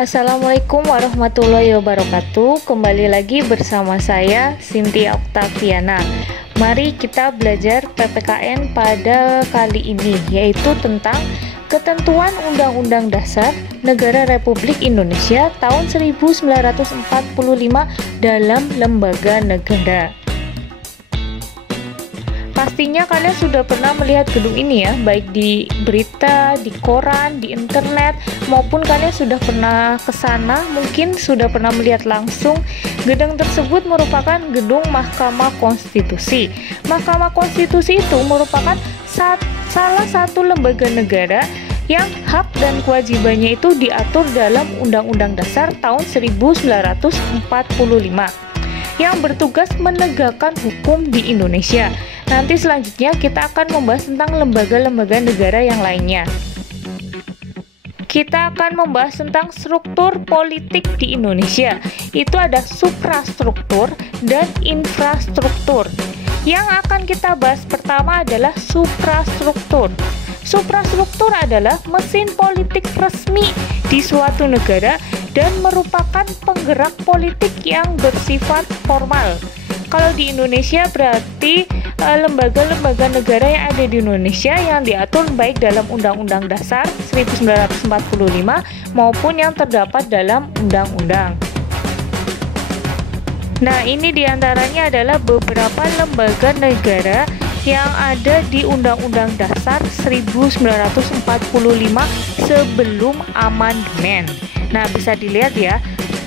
Assalamualaikum warahmatullahi wabarakatuh. Kembali lagi bersama saya Cynthia Octaviana. Mari kita belajar PPKN pada kali ini, yaitu tentang Ketentuan Undang-Undang Dasar Negara Republik Indonesia tahun 1945 dalam lembaga negara. Pastinya kalian sudah pernah melihat gedung ini ya, baik di berita, di koran, di internet, maupun kalian sudah pernah ke sana, mungkin sudah pernah melihat langsung. Gedung tersebut merupakan gedung Mahkamah Konstitusi. Mahkamah Konstitusi itu merupakan salah satu lembaga negara yang hak dan kewajibannya itu diatur dalam Undang-Undang Dasar tahun 1945 yang bertugas menegakkan hukum di Indonesia. Nanti selanjutnya kita akan membahas tentang lembaga-lembaga negara yang lainnya. Kita akan membahas tentang struktur politik di Indonesia. Itu ada suprastruktur dan infrastruktur. Yang akan kita bahas pertama adalah suprastruktur. Suprastruktur adalah mesin politik resmi di suatu negara dan merupakan penggerak politik yang bersifat formal. Kalau di Indonesia berarti lembaga-lembaga negara yang ada di Indonesia yang diatur baik dalam Undang-Undang Dasar 1945 maupun yang terdapat dalam undang-undang. Nah, ini diantaranya adalah beberapa lembaga negara yang ada di Undang-Undang Dasar 1945 sebelum amandemen. Nah, bisa dilihat ya,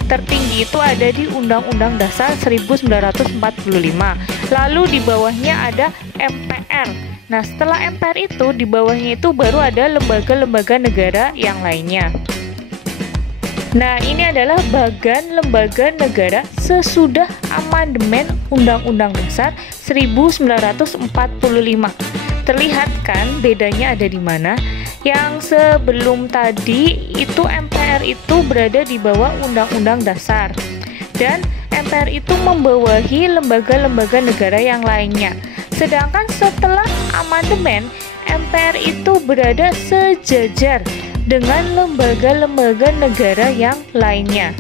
tertinggi itu ada di Undang-Undang Dasar 1945. Lalu di bawahnya ada MPR. Nah, setelah MPR itu, di bawahnya itu baru ada lembaga-lembaga negara yang lainnya. Nah, ini adalah bagan lembaga negara sesudah amandemen Undang-Undang Dasar 1945. Terlihat kan bedanya ada di mana? Yang sebelum tadi itu MPR itu berada di bawah Undang-Undang Dasar, dan MPR itu membawahi lembaga-lembaga negara yang lainnya. Sedangkan setelah amandemen, MPR itu berada sejajar dengan lembaga-lembaga negara yang lainnya.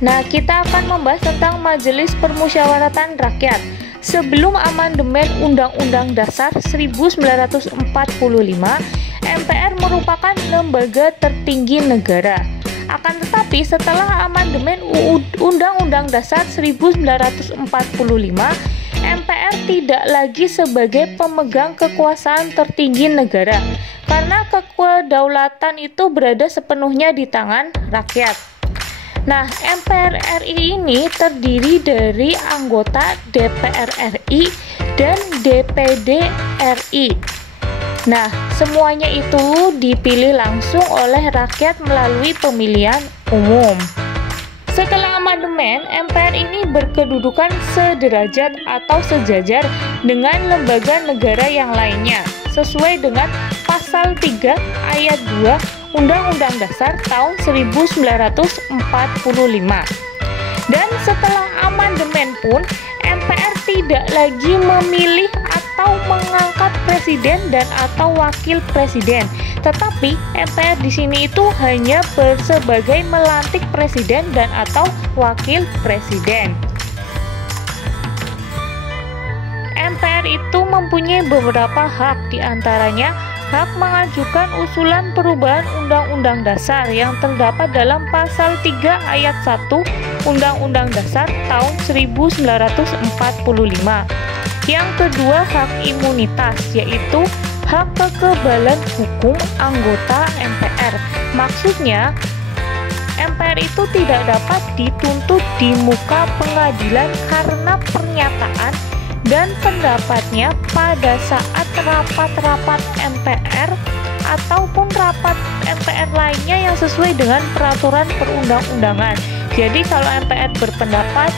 Nah, kita akan membahas tentang Majelis Permusyawaratan Rakyat. Sebelum amandemen Undang-Undang Dasar 1945, MPR merupakan lembaga tertinggi negara. Akan tetapi setelah amandemen Undang-Undang Dasar 1945, MPR tidak lagi sebagai pemegang kekuasaan tertinggi negara, karena kedaulatan itu berada sepenuhnya di tangan rakyat. Nah, MPR RI ini terdiri dari anggota DPR RI dan DPD RI. Nah, semuanya itu dipilih langsung oleh rakyat melalui pemilihan umum. Setelah amandemen, MPR ini berkedudukan sederajat atau sejajar dengan lembaga negara yang lainnya, sesuai dengan Pasal 3 Ayat 2 Undang-Undang Dasar tahun 1945. Dan setelah amandemen pun, MPR tidak lagi memilih atau mengangkat presiden dan atau wakil presiden, tetapi MPR di sini itu hanya sebagai melantik presiden dan atau wakil presiden. MPR itu mempunyai beberapa hak, diantaranya hak mengajukan usulan perubahan Undang-Undang Dasar yang terdapat dalam Pasal 3 Ayat 1 Undang-Undang Dasar tahun 1945. Yang kedua, hak imunitas, yaitu hak kekebalan hukum anggota MPR. Maksudnya, MPR itu tidak dapat dituntut di muka pengadilan karena pernyataan dan pendapatnya pada saat rapat-rapat MPR ataupun rapat MPR lainnya yang sesuai dengan peraturan perundang-undangan. Jadi kalau MPR berpendapat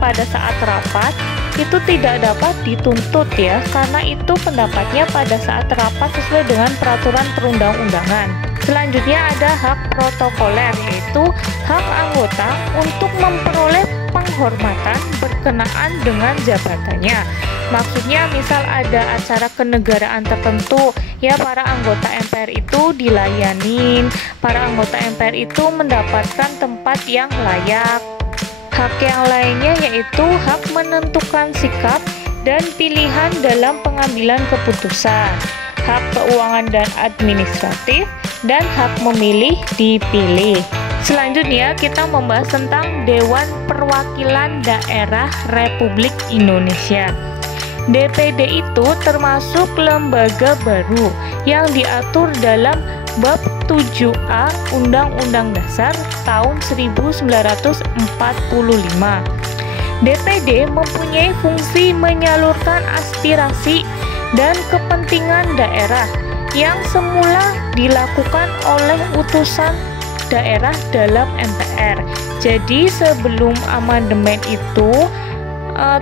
pada saat rapat itu tidak dapat dituntut ya, karena itu pendapatnya pada saat rapat sesuai dengan peraturan perundang-undangan. Selanjutnya ada hak protokoler, yaitu hak anggota untuk memperoleh penghormatan berkenaan dengan jabatannya. Maksudnya misal ada acara kenegaraan tertentu, ya para anggota MPR itu dilayanin, para anggota MPR itu mendapatkan tempat yang layak. Hak yang lainnya yaitu hak menentukan sikap dan pilihan dalam pengambilan keputusan, hak keuangan dan administratif, dan hak memilih dipilih. Selanjutnya kita membahas tentang Dewan Perwakilan Daerah Republik Indonesia. DPD itu termasuk lembaga baru yang diatur dalam Bab 7A Undang-Undang Dasar tahun 1945. DPD mempunyai fungsi menyalurkan aspirasi dan kepentingan daerah yang semula dilakukan oleh utusan daerah dalam MPR. Jadi sebelum amandemen itu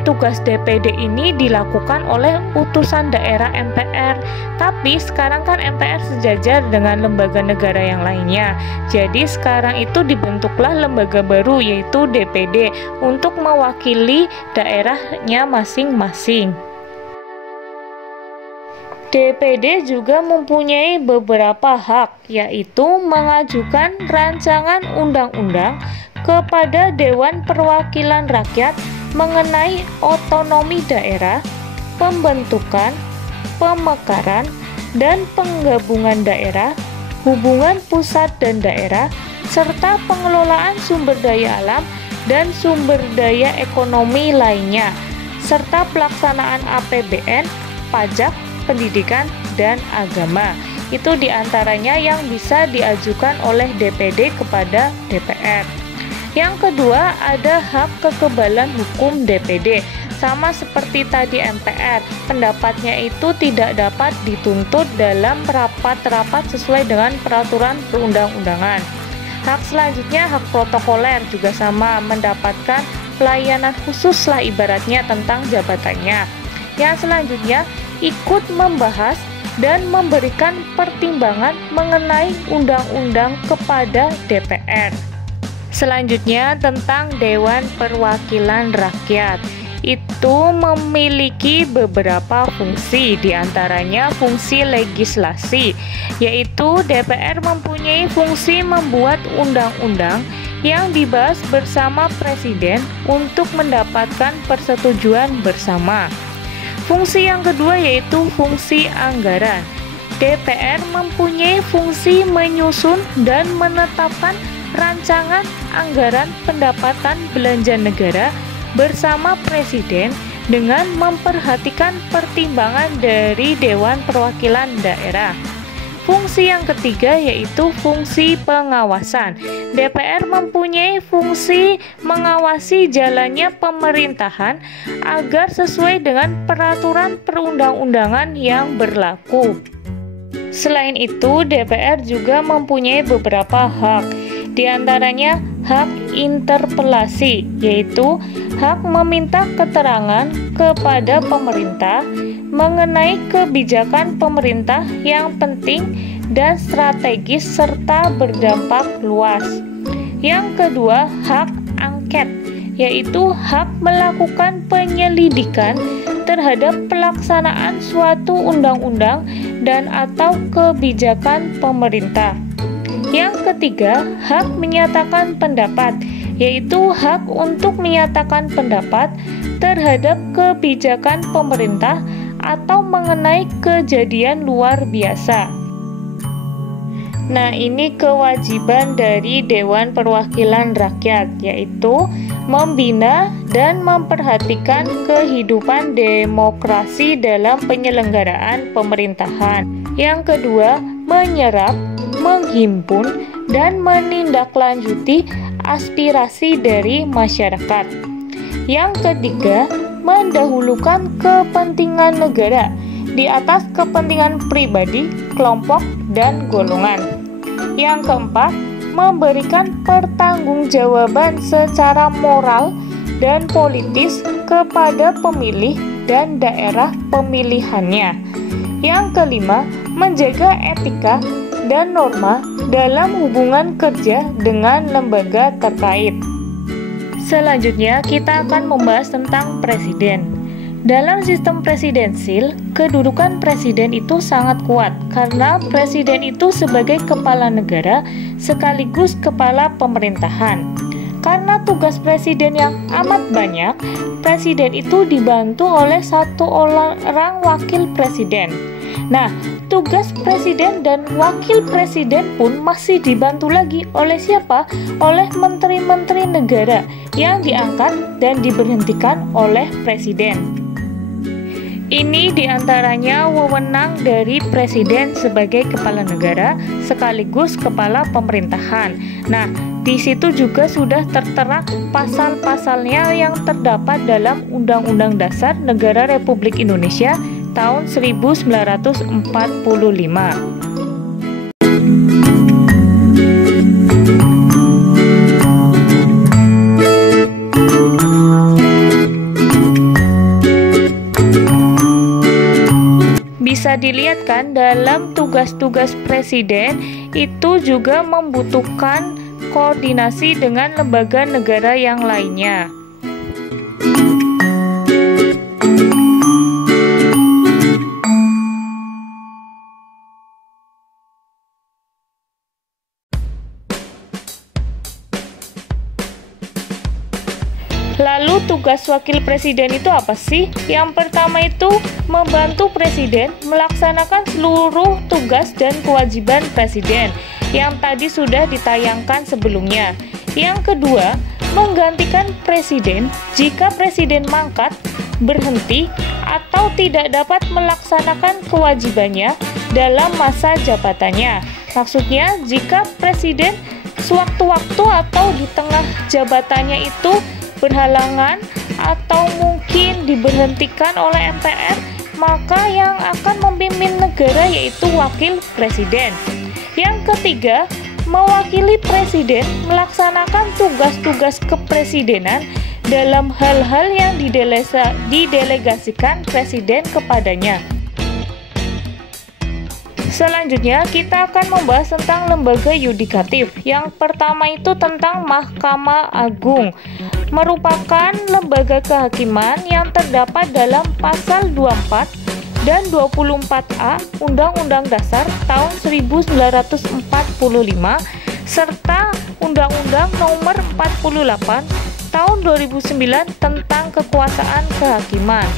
tugas DPD ini dilakukan oleh utusan daerah MPR. Tapi sekarang kan MPR sejajar dengan lembaga negara yang lainnya. Jadi sekarang itu dibentuklah lembaga baru yaitu DPD untuk mewakili daerahnya masing-masing. DPD juga mempunyai beberapa hak, yaitu mengajukan rancangan undang-undang kepada Dewan Perwakilan Rakyat mengenai otonomi daerah, pembentukan, pemekaran, dan penggabungan daerah, hubungan pusat dan daerah, serta pengelolaan sumber daya alam dan sumber daya ekonomi lainnya, serta pelaksanaan APBN, pajak, pendidikan, dan agama. Itu diantaranya yang bisa diajukan oleh DPD kepada DPR. Yang kedua, ada hak kekebalan hukum DPD. Sama seperti tadi MPR, pendapatnya itu tidak dapat dituntut dalam rapat-rapat sesuai dengan peraturan perundang-undangan. Hak selanjutnya, hak protokoler juga sama, mendapatkan pelayanan khusus lah ibaratnya tentang jabatannya. Yang selanjutnya, ikut membahas dan memberikan pertimbangan mengenai undang-undang kepada DPR. Selanjutnya tentang Dewan Perwakilan Rakyat. Itu memiliki beberapa fungsi, diantaranya fungsi legislasi, yaitu DPR mempunyai fungsi membuat undang-undang yang dibahas bersama Presiden untuk mendapatkan persetujuan bersama. Fungsi yang kedua yaitu fungsi anggaran. DPR mempunyai fungsi menyusun dan menetapkan rancangan anggaran pendapatan belanja negara bersama Presiden dengan memperhatikan pertimbangan dari Dewan Perwakilan Daerah. Fungsi yang ketiga yaitu fungsi pengawasan. DPR mempunyai fungsi mengawasi jalannya pemerintahan agar sesuai dengan peraturan perundang-undangan yang berlaku. Selain itu, DPR juga mempunyai beberapa hak. Di antaranya hak interpelasi, yaitu hak meminta keterangan kepada pemerintah mengenai kebijakan pemerintah yang penting dan strategis serta berdampak luas. Yang kedua, hak angket, yaitu hak melakukan penyelidikan terhadap pelaksanaan suatu undang-undang dan atau kebijakan pemerintah. Yang ketiga, hak menyatakan pendapat, yaitu hak untuk menyatakan pendapat terhadap kebijakan pemerintah atau mengenai kejadian luar biasa. Nah, ini kewajiban dari Dewan Perwakilan Rakyat, yaitu membina dan memperhatikan kehidupan demokrasi dalam penyelenggaraan pemerintahan. Yang kedua, menyerap, menghimpun, dan menindaklanjuti aspirasi dari masyarakat. Yang ketiga, mendahulukan kepentingan negara di atas kepentingan pribadi, kelompok, dan golongan. Yang keempat, memberikan pertanggungjawaban secara moral dan politis kepada pemilih dan daerah pemilihannya. Yang kelima, menjaga etika dan norma dalam hubungan kerja dengan lembaga terkait. Selanjutnya, kita akan membahas tentang presiden. Dalam sistem presidensil, kedudukan presiden itu sangat kuat karena presiden itu sebagai kepala negara sekaligus kepala pemerintahan. Karena tugas presiden yang amat banyak, presiden itu dibantu oleh satu orang wakil presiden. Nah, tugas presiden dan wakil presiden pun masih dibantu lagi oleh siapa? Oleh menteri-menteri negara yang diangkat dan diberhentikan oleh presiden. Ini diantaranya wewenang dari presiden sebagai kepala negara sekaligus kepala pemerintahan. Nah, di situ juga sudah tertera pasal-pasalnya yang terdapat dalam Undang-Undang Dasar Negara Republik Indonesia tahun 1945. Bisa dilihat kan, dalam tugas-tugas presiden itu juga membutuhkan koordinasi dengan lembaga negara yang lainnya. Lalu tugas wakil presiden itu apa sih? Yang pertama itu membantu presiden melaksanakan seluruh tugas dan kewajiban presiden yang tadi sudah ditayangkan sebelumnya. Yang kedua, menggantikan presiden jika presiden mangkat, berhenti, atau tidak dapat melaksanakan kewajibannya dalam masa jabatannya. Maksudnya, jika presiden sewaktu-waktu atau di tengah jabatannya itu berhalangan atau mungkin diberhentikan oleh MPR, maka yang akan memimpin negara yaitu wakil presiden. Yang ketiga, mewakili presiden melaksanakan tugas-tugas kepresidenan dalam hal-hal yang didelegasikan presiden kepadanya. Selanjutnya, kita akan membahas tentang lembaga yudikatif. Yang pertama itu tentang Mahkamah Agung, merupakan lembaga kehakiman yang terdapat dalam pasal 24 dan 24A Undang-Undang Dasar tahun 1945 serta Undang-Undang Nomor 48 tahun 2009 tentang kekuasaan kehakiman.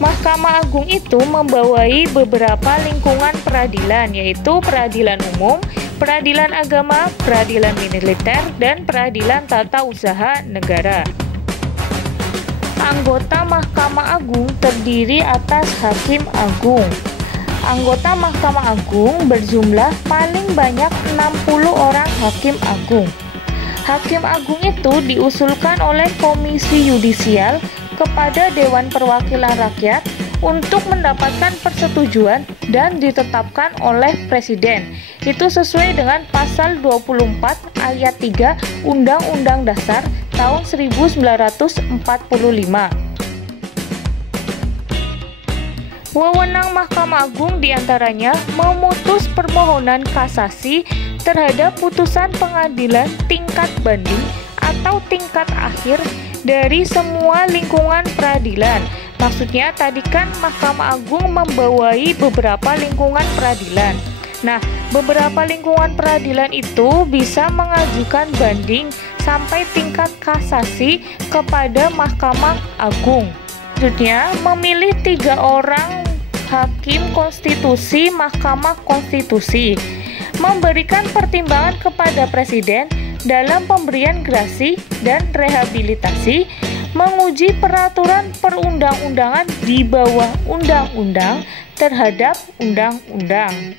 Mahkamah Agung itu membawai beberapa lingkungan peradilan, yaitu peradilan umum, peradilan agama, peradilan militer, dan peradilan tata usaha negara. Anggota Mahkamah Agung terdiri atas Hakim Agung. Anggota Mahkamah Agung berjumlah paling banyak 60 orang Hakim Agung. Hakim Agung itu diusulkan oleh Komisi Yudisial kepada Dewan Perwakilan Rakyat untuk mendapatkan persetujuan dan ditetapkan oleh Presiden. Itu sesuai dengan pasal 24 ayat 3 Undang-Undang Dasar tahun 1945. Wewenang Mahkamah Agung diantaranya memutus permohonan kasasi terhadap putusan pengadilan tingkat banding atau tingkat akhir dari semua lingkungan peradilan. Maksudnya tadi kan Mahkamah Agung membawai beberapa lingkungan peradilan. Nah, beberapa lingkungan peradilan itu bisa mengajukan banding sampai tingkat kasasi kepada Mahkamah Agung. Selanjutnya, memilih 3 orang Hakim Konstitusi Mahkamah Konstitusi, memberikan pertimbangan kepada Presiden dalam pemberian grasi dan rehabilitasi, menguji peraturan perundang-undangan di bawah undang-undang terhadap undang-undang.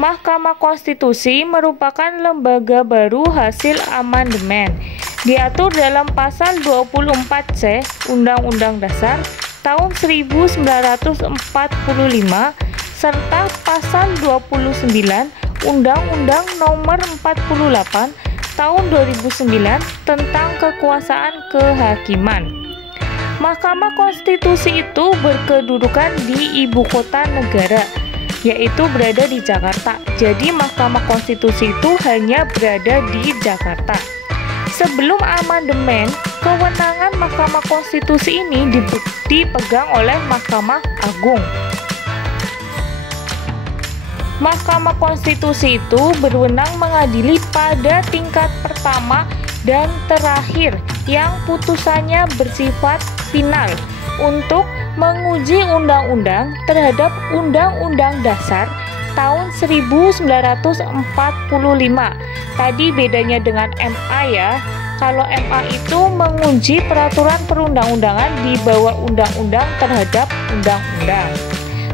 Mahkamah Konstitusi merupakan lembaga baru hasil amandemen. Diatur dalam pasal 24C Undang-Undang Dasar tahun 1945 serta pasal 29 Undang-Undang Nomor 48 tahun 2009 tentang kekuasaan kehakiman. Mahkamah Konstitusi itu berkedudukan di ibu kota negara, yaitu berada di Jakarta. Jadi Mahkamah Konstitusi itu hanya berada di Jakarta. sebelum amandemen, kewenangan Mahkamah Konstitusi ini dipegang oleh Mahkamah Agung. Mahkamah Konstitusi itu berwenang mengadili pada tingkat pertama dan terakhir yang putusannya bersifat final untuk menguji undang-undang terhadap Undang-Undang Dasar tahun 1945. Tadi bedanya dengan MA ya. Kalau MA itu menguji peraturan perundang-undangan di bawah undang-undang terhadap undang-undang.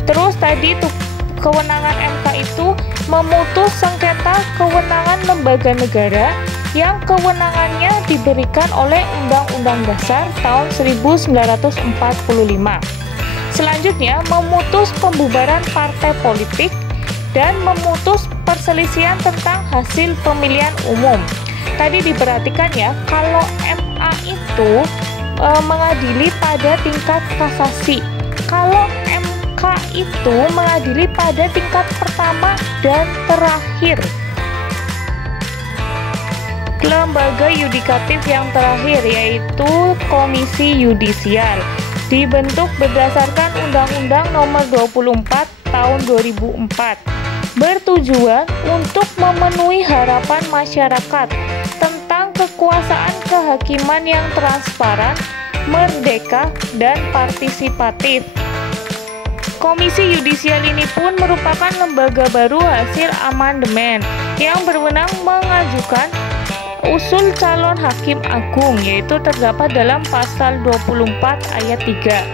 Terus tadi tuh kewenangan MK itu memutus sengketa kewenangan lembaga negara yang kewenangannya diberikan oleh Undang-Undang Dasar tahun 1945. Selanjutnya, memutus pembubaran partai politik dan memutus perselisihan tentang hasil pemilihan umum. Tadi diperhatikan ya, kalau MA itu mengadili pada tingkat kasasi. Kalau MK itu mengadili pada tingkat pertama dan terakhir. Lembaga yudikatif yang terakhir yaitu Komisi Yudisial, dibentuk berdasarkan Undang-Undang Nomor 24 Tahun 2004, bertujuan untuk memenuhi harapan masyarakat tentang kekuasaan kehakiman yang transparan, merdeka, dan partisipatif. Komisi Yudisial ini pun merupakan lembaga baru hasil amandemen yang berwenang mengajukan usul calon hakim agung, yaitu terdapat dalam pasal 24 ayat 3.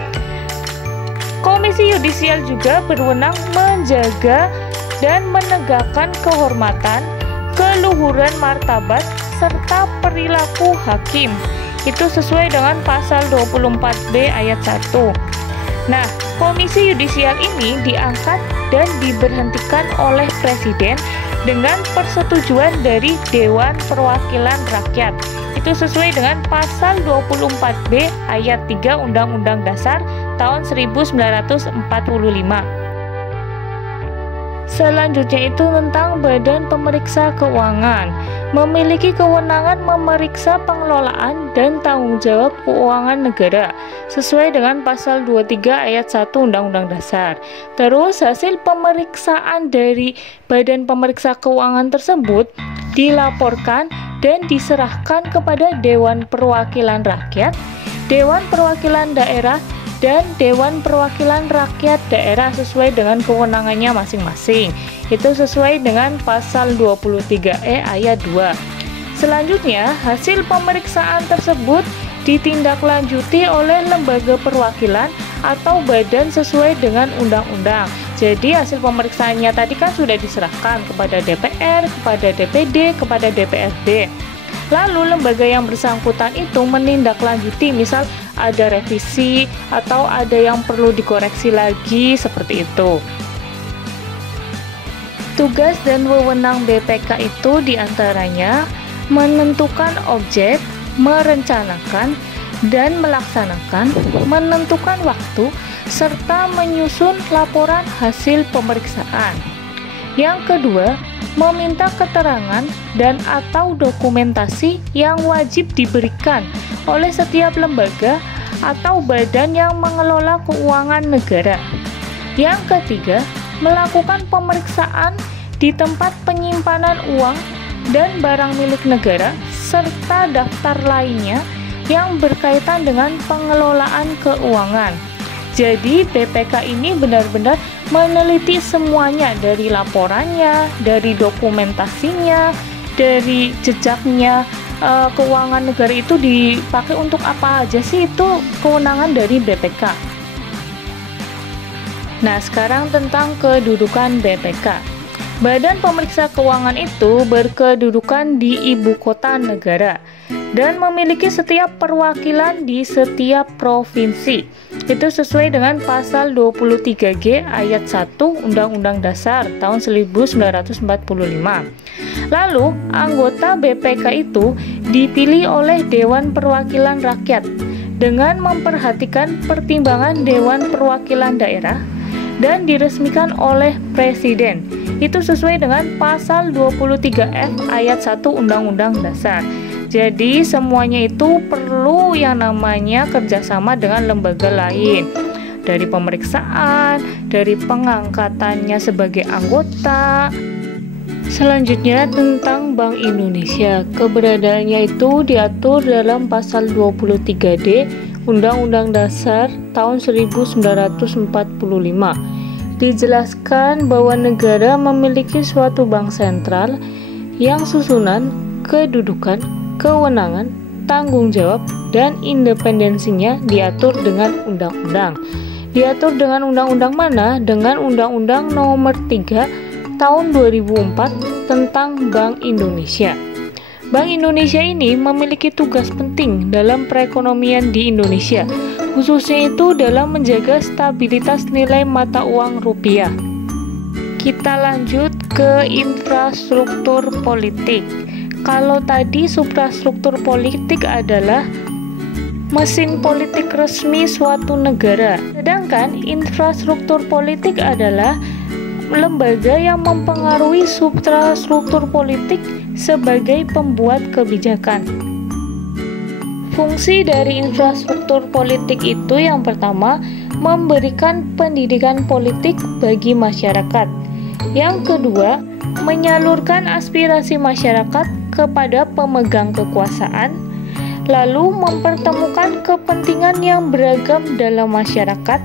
Komisi Yudisial juga berwenang menjaga dan menegakkan kehormatan, keluhuran martabat, serta perilaku hakim. Itu sesuai dengan pasal 24B ayat 1. Nah, Komisi Yudisial ini diangkat dan diberhentikan oleh Presiden dengan persetujuan dari Dewan Perwakilan Rakyat. Itu sesuai dengan pasal 24B ayat 3 Undang-Undang Dasar tahun 1945. Selanjutnya itu tentang Badan Pemeriksa Keuangan, memiliki kewenangan memeriksa pengelolaan dan tanggung jawab keuangan negara sesuai dengan pasal 23 ayat 1 Undang-Undang Dasar. Terus hasil pemeriksaan dari Badan Pemeriksa Keuangan tersebut dilaporkan dan diserahkan kepada Dewan Perwakilan Rakyat, Dewan Perwakilan Daerah, dan Dewan Perwakilan Rakyat Daerah sesuai dengan kewenangannya masing-masing. Itu sesuai dengan pasal 23E ayat 2. Selanjutnya, hasil pemeriksaan tersebut ditindaklanjuti oleh lembaga perwakilan atau badan sesuai dengan undang-undang. Jadi hasil pemeriksaannya tadi kan sudah diserahkan kepada DPR, kepada DPD, kepada DPRD. Lalu lembaga yang bersangkutan itu menindaklanjuti, misal ada revisi atau ada yang perlu dikoreksi lagi, seperti itu. Tugas dan wewenang BPK itu diantaranya menentukan objek, merencanakan dan melaksanakan, menentukan waktu, serta menyusun laporan hasil pemeriksaan. Yang kedua, meminta keterangan dan atau dokumentasi yang wajib diberikan oleh setiap lembaga atau badan yang mengelola keuangan negara. Yang ketiga, melakukan pemeriksaan di tempat penyimpanan uang dan barang milik negara serta daftar lainnya yang berkaitan dengan pengelolaan keuangan. Jadi BPK ini benar-benar meneliti semuanya, dari laporannya, dari dokumentasinya, dari jejaknya. Keuangan negara itu dipakai untuk apa aja sih, itu kewenangan dari BPK. Nah, sekarang tentang kedudukan BPK. Badan Pemeriksa Keuangan itu berkedudukan di ibu kota negara dan memiliki setiap perwakilan di setiap provinsi. Itu sesuai dengan pasal 23G ayat 1 Undang-Undang Dasar tahun 1945. Lalu, anggota BPK itu dipilih oleh Dewan Perwakilan Rakyat dengan memperhatikan pertimbangan Dewan Perwakilan Daerah dan diresmikan oleh Presiden. Itu sesuai dengan pasal 23F ayat 1 Undang-Undang Dasar. Jadi semuanya itu perlu yang namanya kerjasama dengan lembaga lain, dari pemeriksaan, dari pengangkatannya sebagai anggota. Selanjutnya tentang Bank Indonesia, keberadaannya itu diatur dalam pasal 23D Undang-Undang Dasar tahun 1945. Dijelaskan bahwa negara memiliki suatu bank sentral yang susunan, kedudukan, kewenangan, tanggung jawab, dan independensinya diatur dengan undang-undang. Diatur dengan undang-undang mana? Dengan Undang-Undang Nomor 3 Tahun 2004 tentang Bank Indonesia. Bank Indonesia ini memiliki tugas penting dalam perekonomian di Indonesia, khususnya itu dalam menjaga stabilitas nilai mata uang rupiah. Kita lanjut ke infrastruktur politik. Kalau tadi suprastruktur politik adalah mesin politik resmi suatu negara, sedangkan infrastruktur politik adalah lembaga yang mempengaruhi suprastruktur politik sebagai pembuat kebijakan. Fungsi dari infrastruktur politik itu yang pertama, memberikan pendidikan politik bagi masyarakat. Yang kedua, menyalurkan aspirasi masyarakat kepada pemegang kekuasaan, lalu mempertemukan kepentingan yang beragam dalam masyarakat,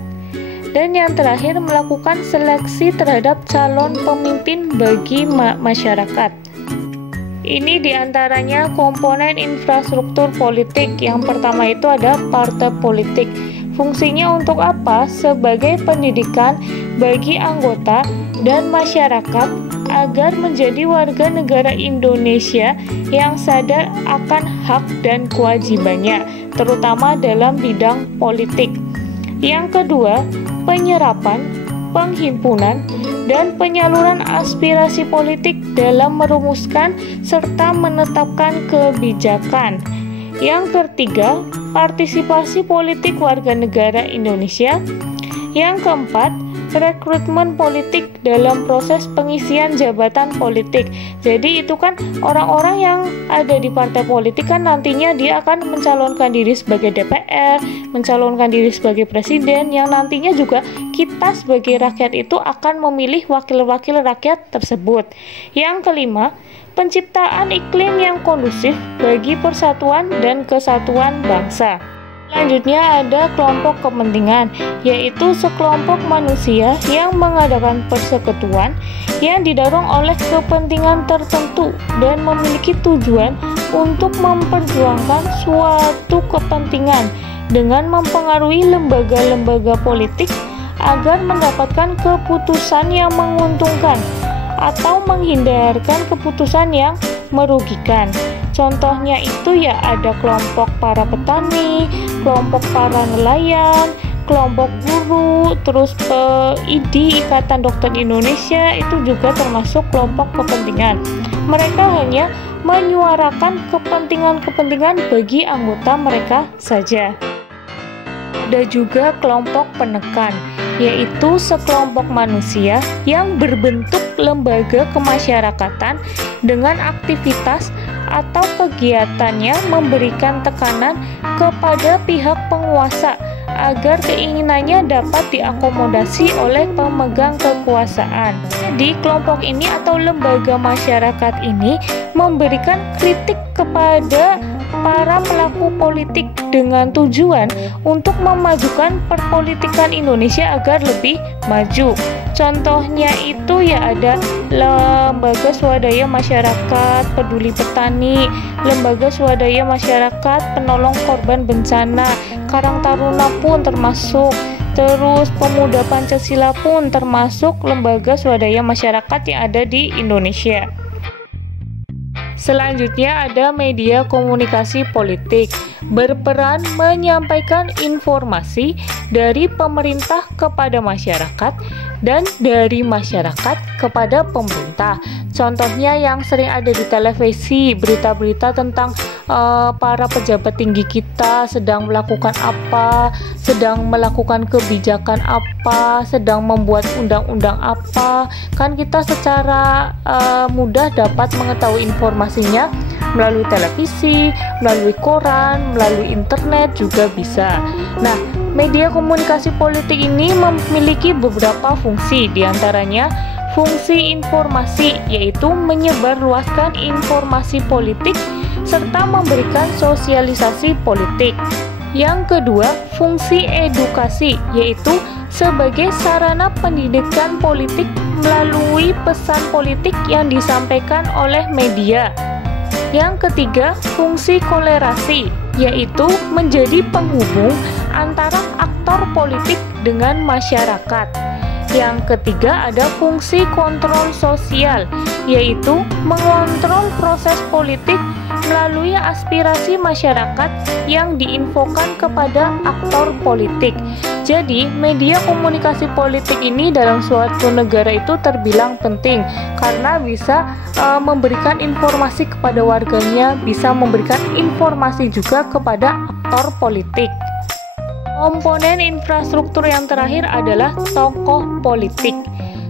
dan yang terakhir melakukan seleksi terhadap calon pemimpin bagi masyarakat. Ini diantaranya komponen infrastruktur politik. Yang pertama itu ada partai politik. Fungsinya untuk apa? Sebagai pendidikan bagi anggota dan masyarakat agar menjadi warga negara Indonesia yang sadar akan hak dan kewajibannya, terutama dalam bidang politik. Yang kedua, penyerapan, penghimpunan, dan penyaluran aspirasi politik dalam merumuskan serta menetapkan kebijakan. Yang ketiga, partisipasi politik warga negara Indonesia. Yang keempat, rekrutmen politik dalam proses pengisian jabatan politik. Jadi itu kan orang-orang yang ada di partai politik kan nantinya dia akan mencalonkan diri sebagai DPR, mencalonkan diri sebagai presiden, yang nantinya juga kita sebagai rakyat itu akan memilih wakil-wakil rakyat tersebut. Yang kelima, penciptaan iklim yang kondusif bagi persatuan dan kesatuan bangsa. Selanjutnya ada kelompok kepentingan, yaitu sekelompok manusia yang mengadakan persekutuan yang didorong oleh kepentingan tertentu dan memiliki tujuan untuk memperjuangkan suatu kepentingan dengan mempengaruhi lembaga-lembaga politik agar mendapatkan keputusan yang menguntungkan atau menghindarkan keputusan yang merugikan. Contohnya itu ya ada kelompok para petani, kelompok para nelayan, kelompok guru, terus IDI, Ikatan Dokter Indonesia, itu juga termasuk kelompok kepentingan. Mereka hanya menyuarakan kepentingan-kepentingan bagi anggota mereka saja. Ada juga kelompok penekan, yaitu sekelompok manusia yang berbentuk lembaga kemasyarakatan dengan aktivitas atau kegiatannya memberikan tekanan kepada pihak penguasa agar keinginannya dapat diakomodasi oleh pemegang kekuasaan. Jadi kelompok ini atau lembaga masyarakat ini memberikan kritik kepada para pelaku politik dengan tujuan untuk memajukan perpolitikan Indonesia agar lebih maju. Contohnya itu ya ada lembaga swadaya masyarakat peduli petani, lembaga swadaya masyarakat penolong korban bencana, Karang Taruna pun termasuk, terus Pemuda Pancasila pun termasuk lembaga swadaya masyarakat yang ada di Indonesia. Selanjutnya ada media komunikasi politik, berperan menyampaikan informasi dari pemerintah kepada masyarakat dan dari masyarakat kepada pemerintah. Contohnya yang sering ada di televisi, berita-berita tentang para pejabat tinggi kita sedang melakukan apa, sedang melakukan kebijakan apa, sedang membuat undang-undang apa. Kan kita secara mudah dapat mengetahui informasinya melalui televisi, melalui koran, melalui internet juga bisa. Nah, media komunikasi politik ini memiliki beberapa fungsi, diantaranya fungsi informasi, yaitu menyebarluaskan informasi politik serta memberikan sosialisasi politik. Yang kedua, fungsi edukasi, yaitu sebagai sarana pendidikan politik melalui pesan politik yang disampaikan oleh media. Yang ketiga, fungsi kolerasi, yaitu menjadi penghubung antara aktor politik dengan masyarakat. Yang ketiga ada fungsi kontrol sosial, yaitu mengontrol proses politik melalui aspirasi masyarakat yang diinfokan kepada aktor politik. Jadi, media komunikasi politik ini dalam suatu negara itu terbilang penting karena bisa memberikan informasi kepada warganya, bisa memberikan informasi juga kepada aktor politik. Komponen infrastruktur yang terakhir adalah tokoh politik.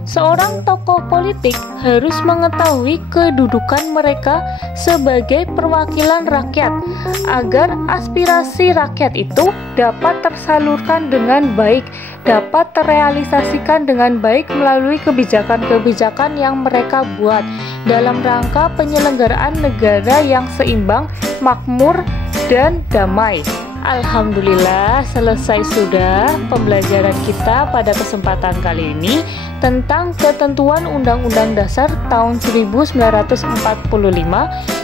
Seorang tokoh politik harus mengetahui kedudukan mereka sebagai perwakilan rakyat agar aspirasi rakyat itu dapat tersalurkan dengan baik, dapat terrealisasikan dengan baik melalui kebijakan-kebijakan yang mereka buat dalam rangka penyelenggaraan negara yang seimbang, makmur, dan damai. Alhamdulillah, selesai sudah pembelajaran kita pada kesempatan kali ini tentang ketentuan Undang-Undang Dasar tahun 1945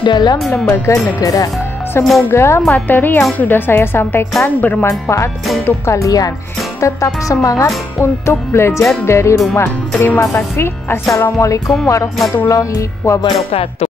dalam lembaga negara. Semoga materi yang sudah saya sampaikan bermanfaat untuk kalian. Tetap semangat untuk belajar dari rumah. Terima kasih. Assalamualaikum warahmatullahi wabarakatuh.